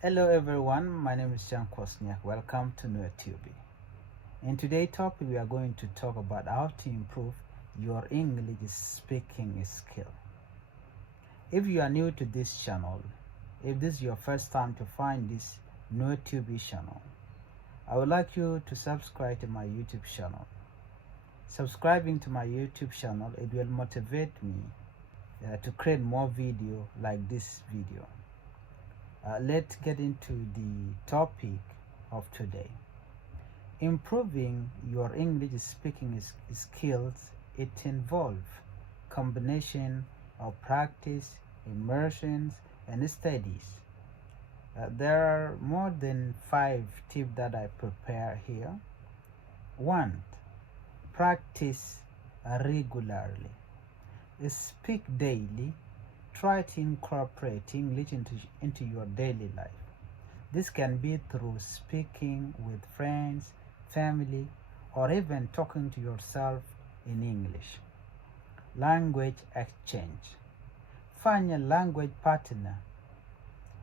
Hello everyone, my name is Jan Kwasniak. Welcome to NoTube. In today's topic, we are going to talk about how to improve your English speaking skill. If you are new to this channel, if this is your first time to find this NoTube channel, I would like you to subscribe to my YouTube channel. Subscribing to my YouTube channel, it will motivate me to create more video like this video. Let's get into the topic of today. Improving your English speaking skills, it involves combination of practice, immersions, and studies. There are more than 5 tips that I prepare here. 1. Practice regularly. Speak daily. Try to incorporate English into your daily life. This can be through speaking with friends, family, or even talking to yourself in English. Language exchange. Find a language partner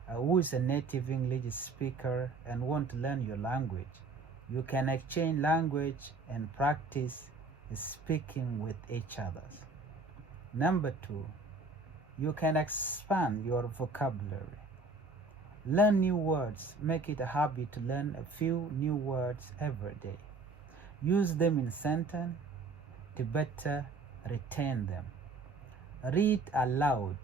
who is a native English speaker and want to learn your language. You can exchange language and practice speaking with each other. Number 2. You can expand your vocabulary. Learn new words. Make it a habit to learn a few new words every day. Use them in sentence to better retain them. Read aloud.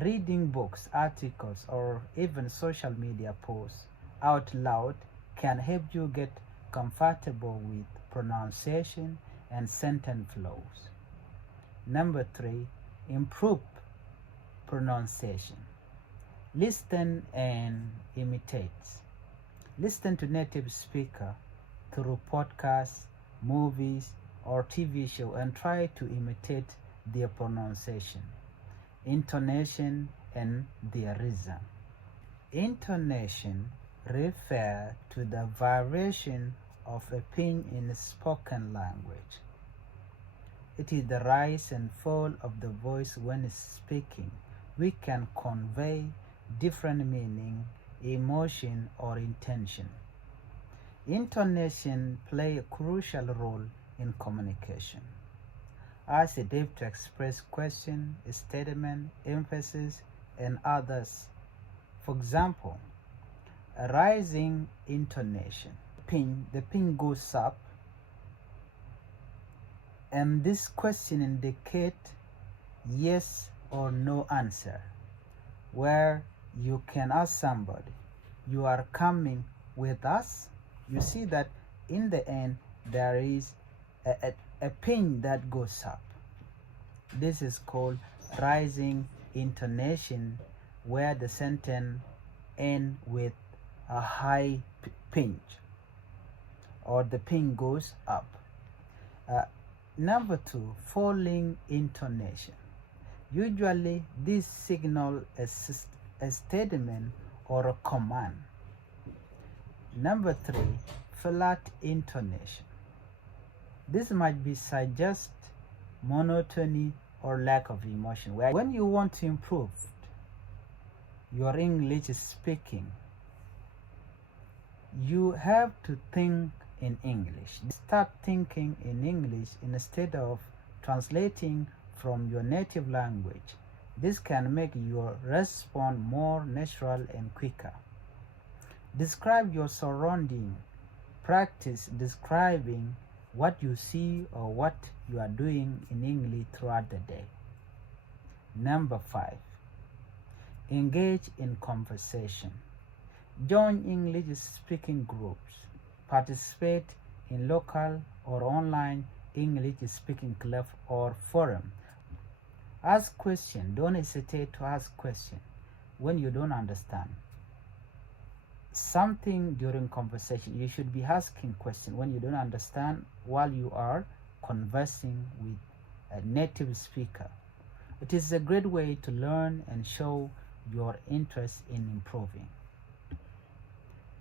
Reading books, articles, or even social media posts out loud can help you get comfortable with pronunciation and sentence flows. Number 3. Improve pronunciation. Listen and imitate. Listen to native speaker through podcasts, movies, or TV show and try to imitate their pronunciation, intonation, and their rhythm. Intonation refers to the variation of a pitch in spoken language. It is the rise and fall of the voice when speaking. We can convey different meaning, emotion, or intention. Intonation plays a crucial role in communication, as it helps to express question, statement, emphasis, and others. For example, a rising intonation. The pitch goes up, and this question indicates yes or no answer, where you can ask somebody, you are coming with us? You see that in the end there is a pitch that goes up. This is called rising intonation, where the sentence ends with a high pitch, or the pitch goes up. Number 2, falling intonation. Usually, this signals a statement or a command. Number 3, flat intonation. This might be suggest monotony or lack of emotion. When you want to improve your English speaking, you have to think in English. Start thinking in English instead of translating from your native language. This can make your response more natural and quicker. Describe your surrounding. Practice describing what you see or what you are doing in English throughout the day. Number 5. Engage in conversation. Join English speaking groups. Participate in local or online English speaking club or forum. Ask questions. Don't hesitate to ask questions when you don't understand something during conversation. You should be asking questions when you don't understand while you are conversing with a native speaker. It is a great way to learn and show your interest in improving.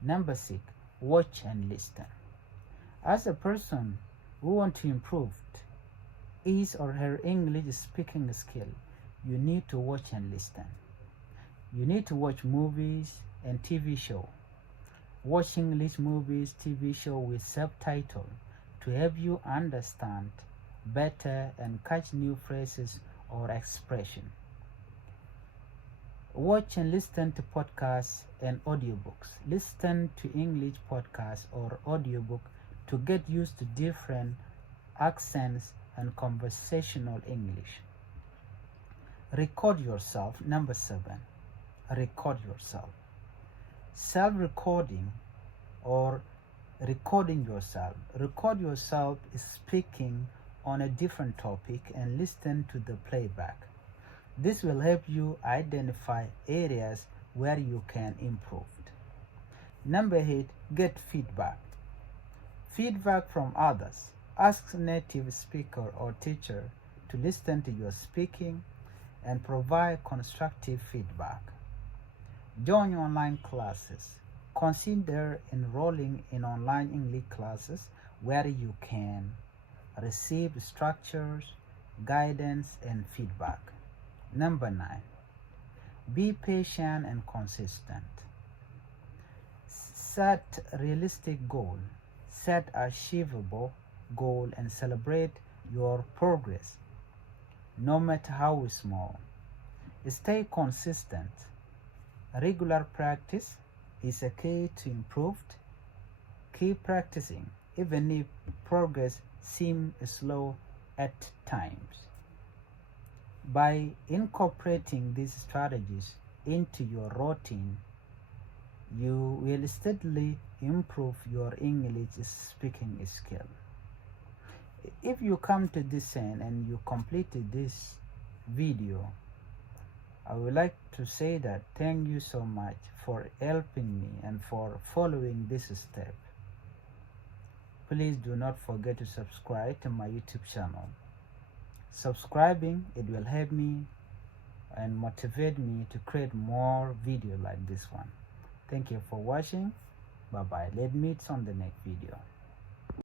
Number 6, watch and listen. As a person who wants to improve his or her English speaking skill, you need to watch and listen. You need to watch movies, and TV show. Watch English movies, TV show with subtitle to help you understand better and catch new phrases or expression. Watch and listen to podcasts and audiobooks. Listen to English podcasts or audiobook to get used to different accents and conversational English. Record yourself. Number 7. Record yourself. Self-recording or recording yourself. Record yourself speaking on a different topic and listen to the playback. This will help you identify areas where you can improve. Number 8, get feedback. Feedback from others. Ask native speaker or teacher to listen to your speaking and provide constructive feedback. Join online classes. Consider enrolling in online English classes where you can receive structures, guidance, and feedback. Number 9, be patient and consistent. Set realistic goal. Set achievable goal and celebrate your progress, no matter how small. Stay consistent. Regular practice is a key to improved. Keep practicing, even if progress seems slow at times. By incorporating these strategies into your routine, you will steadily improve your English speaking skill. If you come to this end and you completed this video, I would like to say that thank you so much for helping me and for following this step. Please do not forget to subscribe to my YouTube channel. Subscribing, it will help me and motivate me to create more videos like this one. Thank you for watching. Bye bye. Let's meet on the next video.